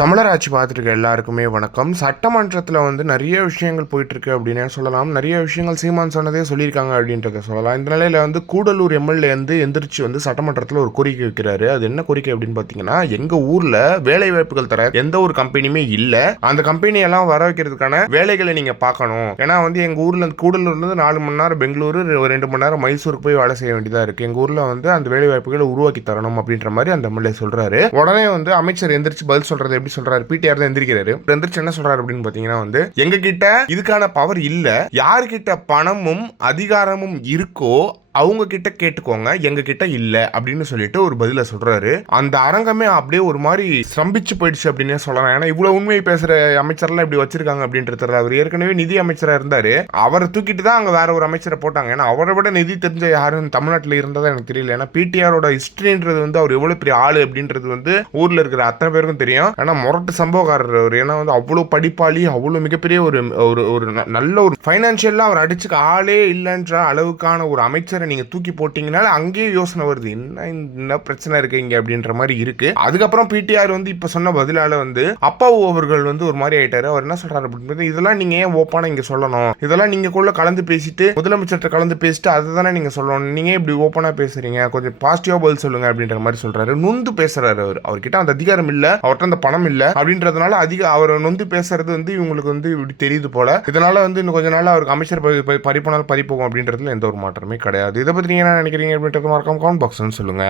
தமிழர் ஆட்சி பார்த்துருக்க எல்லாருக்குமே வணக்கம். சட்டமன்றத்தில் வந்து நிறைய விஷயங்கள் போயிட்டுருக்கு அப்படின்னே சொல்லலாம். நிறைய விஷயங்கள் சீமான் சொன்னதே சொல்லியிருக்காங்க அப்படின்றத சொல்லலாம். இந்த நிலையில் வந்து கூடலூர் எம்எல்ஏ வந்து எந்திரிச்சு வந்து சட்டமன்றத்தில் ஒரு கோரிக்கை வைக்கிறாரு. அது என்ன கோரிக்கை அப்படின்னு பார்த்தீங்கன்னா எங்கள் ஊரில் வேலை வாய்ப்புகள் தர எந்த ஒரு கம்பெனியுமே இல்லை. அந்த கம்பெனியெல்லாம் வர வைக்கிறதுக்கான வேலைகளை நீங்கள் பார்க்கணும். ஏன்னா வந்து எங்கள் ஊரில் கூடலூர்லேருந்து நாலு மணி நேரம் பெங்களூரு ரெண்டு மணி நேரம் மைசூருக்கு போய் வேலை செய்ய வேண்டியதாக இருக்குது எங்கள் ஊரில் வந்து அந்த வேலை வாய்ப்புகளை உருவாக்கி தரணும் அப்படின்ற மாதிரி அந்த எம்எல்ஏ சொல்கிறாரு உடனே வந்து அமைச்சர் எந்திரிச்சு பதில் சொல்கிறது எப்படி சொல்றாரு. பிடிஆர் தான் எந்திரிக்கிறாரு. எந்திரிச்சு என்ன சொல்றாரு அப்படின்னு பாத்தீங்கன்னா வந்து எங்க கிட்ட இதுக்கான பவர் இல்ல. யாருக்கிட்ட பணமும் அதிகாரமும் இருக்கோ அவங்க கிட்ட கேட்டுக்கோங்க எங்க கிட்ட இல்ல அப்படின்னு சொல்லிட்டு ஒரு பதில சொல்றாரு. அந்த அரங்கமே அப்படியே ஒரு மாதிரி ஸ்தம்பிச்சு போயிடுச்சு அப்படின்னே சொல்லலாம். ஏன்னா இவ்வளவு உண்மையை பேசுற அமைச்சர்லாம் இப்படி வச்சிருக்காங்க அப்படின்றது அவர் ஏற்கனவே நிதி அமைச்சரா இருந்தாரு. அவரை தூக்கிட்டு தான் அங்க வேற ஒரு அமைச்சரை போட்டாங்க. ஏன்னா அவரை விட நிதி தெரிஞ்ச யாரும் தமிழ்நாட்டில் இருந்ததா எனக்கு தெரியல. ஏன்னா பிடிஆரோட ஹிஸ்டரின்றது வந்து அவர் எவ்வளவு பெரிய ஆளு அப்படின்றது வந்து ஊர்ல இருக்கிற அத்தனை பேருக்கும் தெரியும். ஏன்னா முரட்டு சம்பவக்காரர் அவர். ஏன்னா வந்து அவ்வளவு படிப்பாளி அவ்வளவு மிகப்பெரிய ஒரு ஒரு ஒரு ந- நல்ல ஒரு ஃபைனான்ஷியலாக அவர் அடிச்சுக்க ஆளே இல்லைன்ற அளவுக்கான ஒரு அமைச்சர் நீங்கள் தூக்கி போட்டிங்கனால அங்கேயே யோசனை வருது. என்ன என்ன பிரச்சனை இருக்கு இங்கே? அப்படின்ற மாதிரி இருக்கு. அதுக்கப்புறம் பிடிஆர் வந்து இப்போ சொன்ன பதிலால வந்து அப்பாவு அவர்கள் வந்து ஒரு மாதிரி ஆயிட்டாரு. அவர் என்ன சொல்றாரு அப்படின்னு இதெல்லாம் நீங்கள் ஏன் ஓப்பானா இங்கே சொல்லணும்? இதெல்லாம் நீங்கள் கூட கலந்து பேசிட்டு முதலமைச்சர்கிட்ட கலந்து பேசிட்டு அதை தானே நீங்கள் சொல்லணும்? நீங்கள் ஏன் இப்படி ஓப்பனாக பேசுறீங்க? கொஞ்சம் பாசிட்டிவாக பதில் சொல்லுங்க அப்படின்ற மாதிரி சொல்றாரு. நொந்து பேசுறாரு அவர். அவர்கிட்ட அந்த அதிகாரம் இல்லை. அவர்கிட்ட அந்த பணம் இல்லை. அப்படின்றதுனால அதிக அவர் நொந்து பேசுறது வந்து இவங்களுக்கு வந்து இப்படி தெரியுது போல. இதனால வந்து இன்னும் கொஞ்ச நாள் அவருக்கு அமைச்சர் ப- பறிப்போனால் பறிப்போம் அப்படின்றதுல எந்த ஒரு மாற்றமே கிடையாது. இதை பற்றி என்ன நினைக்கிறீங்க அப்படின்றது மறக்காம கமெண்ட் பாக்ஸ்னு சொல்லுங்க.